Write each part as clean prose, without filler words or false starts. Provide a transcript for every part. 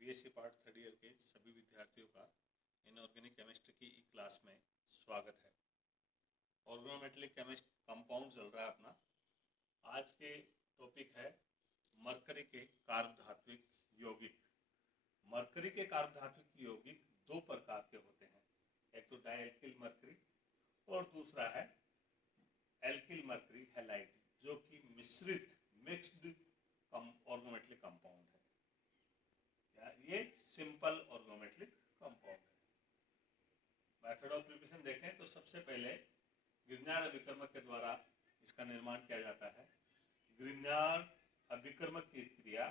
BSc part third year के सभी विद्यार्थियों का इनऑर्गेनिक केमिस्ट्री की ई क्लास में स्वागत है। ऑर्गेनोमेटलिक केमिस्ट्री कंपाउंड चल रहा है अपना। आज के टॉपिक है मरकरी के कार्बधात्विक यौगिक। मरकरी के कार्बधात्विक यौगिक दो प्रकार के होते हैं, एक तो डाइएल्किल मरकरी और दूसरा है एल्किल मरकरी हैलाइड, जो कि मिश्रित मिक्स्ड ऑर्गेनोमेटलिक कंपाउंड है। ये सिंपल ऑर्गेनोमेटलिक कंपाउंड है। मेथड ऑफ प्रिपरेशन देखें तो सबसे पहले ग्रिग्नार्ड अभिकर्मक के द्वारा इसका निर्माण किया जाता है। ग्रिग्नार्ड अभिकर्मक की क्रिया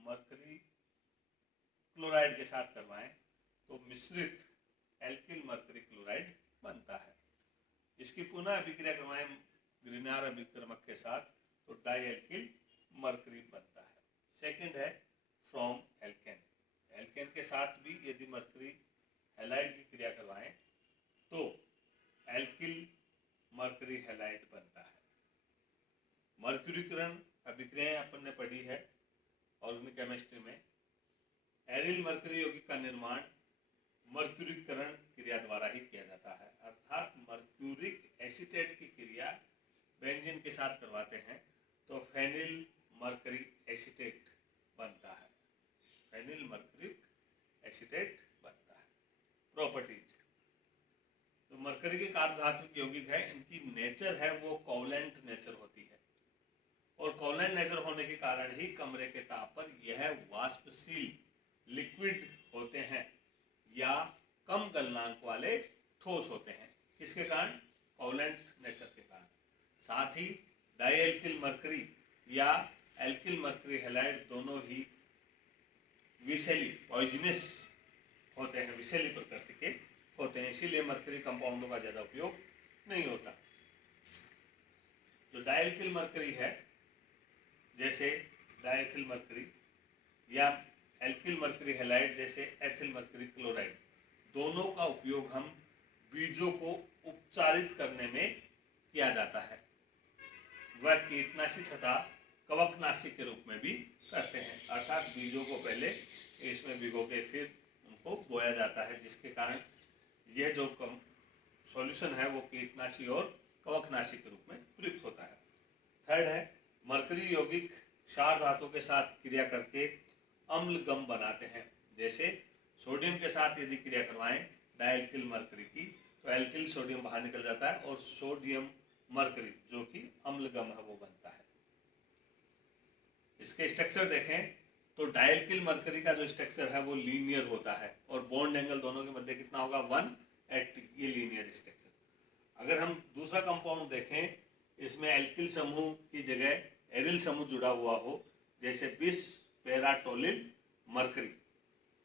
मरकरी क्लोराइड के साथ करवाएं तो मिश्रित एल्किल मरकरी क्लोराइड बनता है। इसकी पुनः अभिक्रिया करवाएं ग्रिग्नार्ड अभिकर्मक के साथ तो डाइएल्किल मरकरी बनता है। सेकंड है फ्रॉम एल्केन। एल्केन के साथ भी यदि मरकरी हैलाइड की क्रिया करवाएं तो एल्किल मरकरी हैलाइड बनता है। मर्क्यूरीकरण अभिक्रियाएं अपन ने पढ़ी है ऑर्गेनिक केमिस्ट्री में। एरिल मरकरी यौगिक का निर्माण मर्क्यूरीकरण क्रिया द्वारा ही किया जाता है, अर्थात मर्क्यूरिक एसीटेट की क्रिया बेंजीन के साथ करवाते हैं तो फेनिल मरकरी एसीटेट बनता है। फेनिल मरकरिक एसीटेट बनता है। प्रॉपर्टीज तो मरकरी के कार्बधात्विक यौगिक है, इनकी नेचर है वो कोवलेंट नेचर होती है और कोवलेंट नेचर होने के कारण ही कमरे के ताप पर यह वाष्पशील लिक्विड होते हैं या कम गलनांक वाले ठोस होते हैं। किसके कारण? कोवलेंट नेचर के कारण। साथ ही डाइएल्किल मरकरी या एल्किल मरकरी हैलाइड दोनों ही विषैली पॉइजनस होते हैं, विषैली प्रकृति के होते हैं, इसीलिए मरकरी कंपाउंडों का ज्यादा उपयोग नहीं होता। जो डाइएल्किल मरकरी है जैसे डाइएथिल मरकरी या एल्किल मरकरी हैलाइड जैसे एथिल मरकरी क्लोराइड, दोनों का उपयोग हम बीजों को उपचारित करने में किया जाता है। वह कीटनाशी तथा कवकनाशी के रूप में भी करते हैं, अर्थात बीजों को पहले इसमें भिगो के फिर उनको बोया जाता है, जिसके कारण यह जो सॉल्यूशन है वो कीटनाशी और कवकनाशी के रूप में प्रयुक्त होता है। थर्ड है मरकरी यौगिक क्षार धातु के साथ क्रिया करके अम्ल गम बनाते हैं। जैसे सोडियम के साथ यदि क्रिया करवाएं डाइएल्किल मरकरी की तो एल्किल सोडियम बाहर निकल जाता है और सोडियम मरकरी जो कि अम्ल गम है वो बनता है। इसके स्ट्रक्चर देखें तो डाइएल्किल मरकरी का जो स्ट्रक्चर है वो लीनियर होता है और बॉन्ड एंगल दोनों के मध्य कितना होगा 180, ये लीनियर स्ट्रक्चर। अगर हम दूसरा कंपाउंड देखें, इसमें एल्किल समूह की जगह एरिल समूह जुड़ा हुआ हो, जैसे बिस पैराटोलिल मरकरी।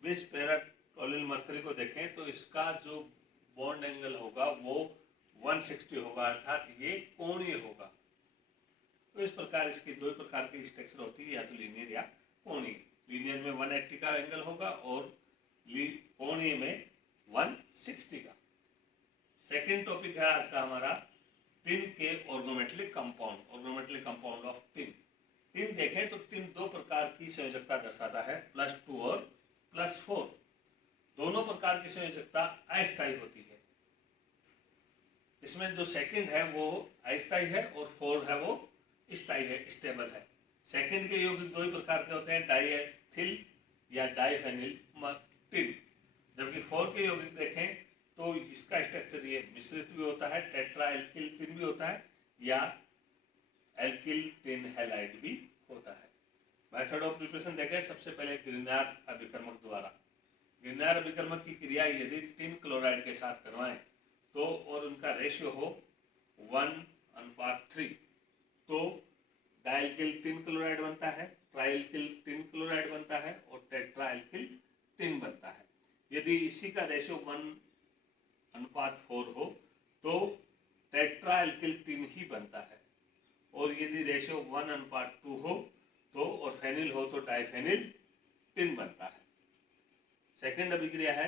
बिस पैराटोलिल मरकरी को देखें तो इसका जो बॉन्ड एंगल होगा वो 160 होगा, अर्थात ये कोणीय होगा। तो इस प्रकार इसकी दो प्रकार की स्ट्रक्चर होती है, या तो लीनियर या कोणीय। लीनियर में 180 का एंगल होगा और कोणीय में 160 का। सेकंड टॉपिक है आज का हमारा टिन के organometallic compound, organometallic compound of tin. Tin देखें तो टिन दो प्रकार की संयोजकता दर्शाता है, +2 और +4। दोनों प्रकार की संयोजकता अस्थायी होती है। इसमें जो सेकंड है वो अस्थायी है और 4 है वो स्थायी है, स्टेबल है। सेकंड के यौगिक दो ही प्रकार के होते हैं, डाइएथिल या डाइफेनिल टिन। जबकि 4 के यौगिक देखें तो इसका स्ट्रक्चर ये मिश्रित भी होता है, टेट्रा एल्किल टिन भी होता है या एल्किल टिन हैलाइड भी होता है। मेथड ऑफ प्रिपरेशन देखें, सबसे पहले ग्रिग्नार्ड अभिकर्मक द्वारा। ग्रिग्नार्ड अभिकर्मक की क्रिया यदि टिन क्लोराइड के साथ करवाएं तो और उनका रेशियो हो 1:3 तो डाइएल्किल टिन क्लोराइड बनता है, ट्राइएल्किल टिन क्लोराइड बनता है और टेट्राएल्किल टिन बनता है। यदि इसी का रेशियो 1:4 हो तो टेट्राएल्किल टिन ही बनता है और यदि रेशियो 1:2 हो तो और फेनिल हो तो डाइफेनिल टिन बनता है। सेकेंड अभिक्रिया है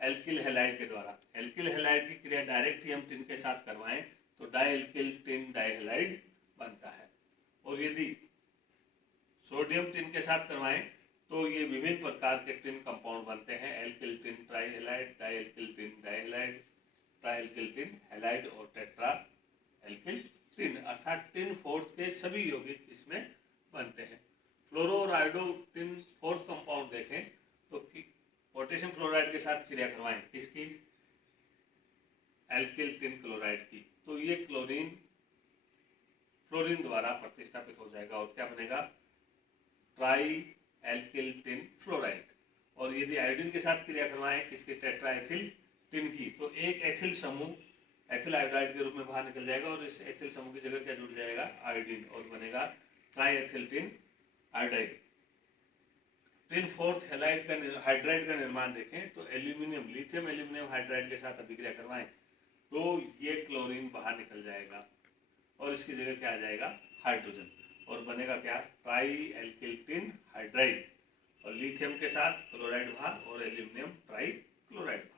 एल्किल हैलाइड के द्वारा। एल्किल हैलाइड की क्रिया डायरेक्ट ही हम टिन के साथ करवाएं तो डाइएल्किल टिन डाइहैलाइड बनता है और यदि सोडियम टिन के साथ करवाएं तो ये विभिन्न प्रकार के टिन कंपाउंड बनते हैं, alkyl tin trihalide, dialkyl tin dihalide, trialkyl tin halide और टेट्रा एल्किल टिन, अर्थात टिन फोर्थ के सभी यौगिक इसमें बनते हैं। फ्लोरो और आयोडो टिन फोर्थ कंपाउंड देखें तो पोटेशियम फ्लोराइड के साथ क्रिया करवाएं, किसकी? एल्किल टिन क्लोराइड की, तो ये फ्लोरीन द्वारा प्रतिस्थापित हो जाएगा और क्या बनेगा? Try alkyl tin fluoride. और यदि आयोडीन के साथ क्रिया करवाएं, किसके? टेट्रा एथिल टिन की, तो एक एथिल समूह एथिल आयोडाइड के रूप में बाहर निकल जाएगा और इस एथिल समूह की जगह क्या जुड़ जाएगा? आयोडीन, और बनेगा try ethyl tin iodide. Tin fourth halide का हाइड्राइड का निर्माण देखें तो एल्यूमिनियम लिथियम एल्यूमिनियम हाइड्राइड के साथ अभिक्रिया करवाएं तो ये क्लोरीन बाहर निकल जाएगा और इसकी जगह क्या आ जाएगा? हाइड्रोजन, और बनेगा क्या? ट्राई एल्किल टिन हाइड्राइड, और लिथियम के साथ क्लोराइड बाहर और एल्यूमिनियम ट्राई क्लोराइड बाहर।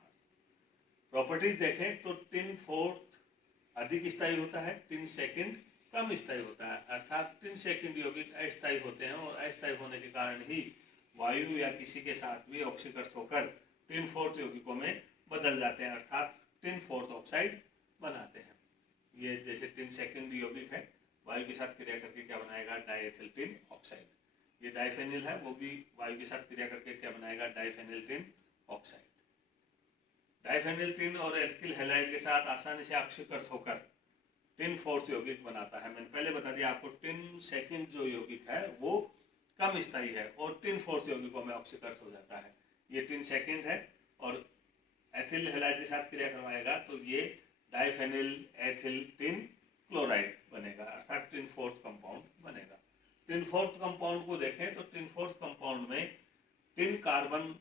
प्रॉपर्टीज देखें तो टिन फोर्थ अधिक स्थायी होता है, टिन सेकंड कम स्थायी होता है, अर्थात टिन सेकंड यौगिक अस्थायी होते हैं और अस्थायी होने के कारण ही वायु या किसी के साथ भी ऑक्सीकृत होकर टिन फोर्थ यौगिकों में बदल जाते हैं, अर्थात टिन फोर्थ ऑक्साइड बनाते हैं। ये जैसे टिन सेकंड यौगिक है, वायु के साथ क्रिया करके क्या बनाएगा? Diethyl tin oxide. ये डाइफेनिल है, वो भी वायु के साथ क्रिया करके क्या बनाएगा? Diphenyl tin oxide. Diphenyl tin और एल्किल हैलाइड के साथ आसानी से ऑक्सीकृत होकर टिन फोर्थ यौगिक बनाता है। मैंने पहले बता दिया आपको, टिन सेकंड जो यौगिक है वो कम स्थायी है और टिन फोर्थ यौगिकों में ऑक्सीकृत हो जाता है। ये टिन सेकंड है और एथिल हैलाइड के साथ क्रिया करवाएगा तो ये डाइफेनिल एथिल टिन क्लोराइड बनेगा, अर्थात टिन फोर्थ कंपाउंड बनेगा। टिन फोर्थ कंपाउंड को देखें तो टिन फोर्थ कंपाउंड में टिन कार्बन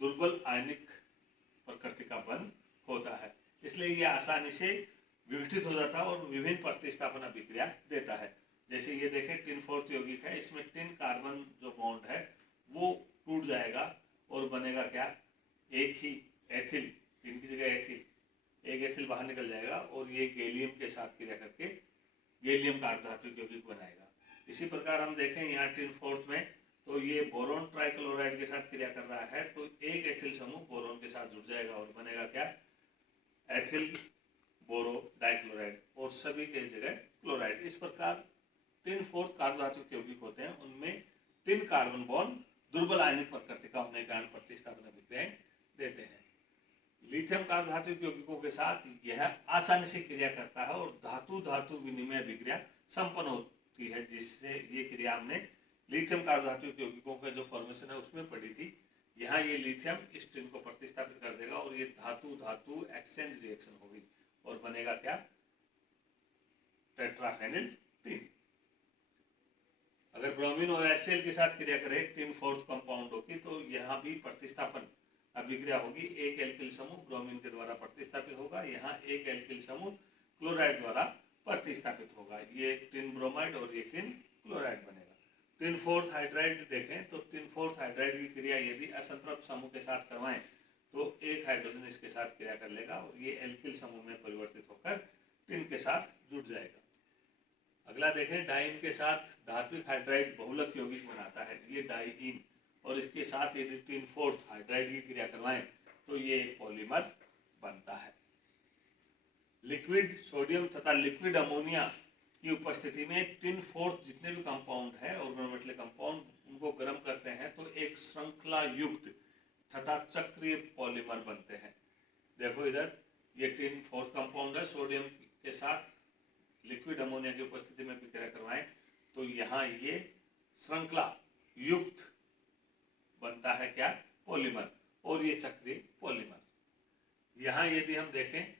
दुर्बल आयनिक प्रकृति का बंध होता है, इसलिए ये आसानी से विघटित हो जाता है और विभिन्न प्रतिस्थापन अभिक्रिया देता है। जैसे ये देखें टिन फोर्थ यौगिक है, इसमें टिन कार्बन जो बॉन्ड है वो टूट जाएगा और बनेगा क्या? एक ही एथिल, टिन की जगह एथिल, एक एथिल बाहर निकल जाएगा और ये गैलियम के साथ क्रिया करके गैलियम कार्बोधातुक यौगिक बनाएगा। इसी प्रकार हम देखें यहाँ टिन फोर्थ में तो ये बोरोन ट्राइक्लोराइड के साथ क्रिया कर रहा है तो एक एथिल समूह बोरोन के साथ जुड़ जाएगा और बनेगा क्या? एथिल बोरो डाइक्लोराइड, और सभी के जगह क्लोराइड। इस प्रकार टिन फोर्थ कार्बोधातुक यौगिक होते हैं, उनमें टिन कार्बन बॉन्ड दुर्बल आयनिक प्रकृति का होने के कारण प्रतिस्थापन अभिक्रियाएं देते हैं। लिथियम कार्बोधातुक यौगिकों के साथ यह आसानी से क्रिया करता है और धातु धातु विनिमय अभिक्रिया संपन्न होती है, जिससे ये क्रिया हमने लिथियम कार्बोधातुक यौगिकों का जो फॉर्मेशन है उसमें पड़ी थी। यहाँ ये लिथियम इस टिन को प्रतिस्थापित कर देगा और ये धातु धातु एक्सचेंज रिएक्शन होगी और बनेगा क्या? टेट्राफेनिल टिन। अगर ब्रोमीन और HCl के साथ क्रिया करे टिन फोर्थ कंपाउंडों की तो यहाँ भी प्रतिस्थापन अभिक्रिया होगी। एक एल्किल समूह ब्रोमीन के द्वारा प्रतिस्थापित होगा, यहाँ एक एल्किल समूह क्लोराइड द्वारा प्रतिस्थापित होगा। ये टिन ब्रोमाइड और ये टिन क्लोराइड बनेगा। टिन फोर्थ हाइड्राइड देखें तो टिन फोर्थ हाइड्राइड की क्रिया यदि असंतृप्त समूह के साथ करवाएं तो एक हाइड्रोजन इसके साथ क्रिया कर लेगा और ये एल्किल समूह में परिवर्तित होकर टिन के साथ जुड़ जाएगा। अगला देखें, डाइइन के साथ धात्विक हाइड्राइड बहुलक यौगिक बनाता है, ये डाइइन, और इसके साथ यदि टिन फोर्थ हाइड्राइड की क्रिया करवाएं तो ये एक पॉलीमर बनता है। लिक्विड सोडियम तथा लिक्विड अमोनिया की उपस्थिति में टिन फोर्थ जितने भी कंपाउंड है ऑर्गेनोमेटल कंपाउंड, उनको गर्म करते हैं तो एक श्रृंखला युक्त तथा चक्रीय पॉलीमर बनते हैं। देखो इधर ये टिन फोर्थ कंपाउंड है, सोडियम के साथ लिक्विड अमोनिया की उपस्थिति में क्रिया करवाएं तो यहाँ ये श्रृंखला युक्त बनता है क्या? पॉलीमर, और ये चक्रीय पॉलीमर। यहाँ यदि हम देखें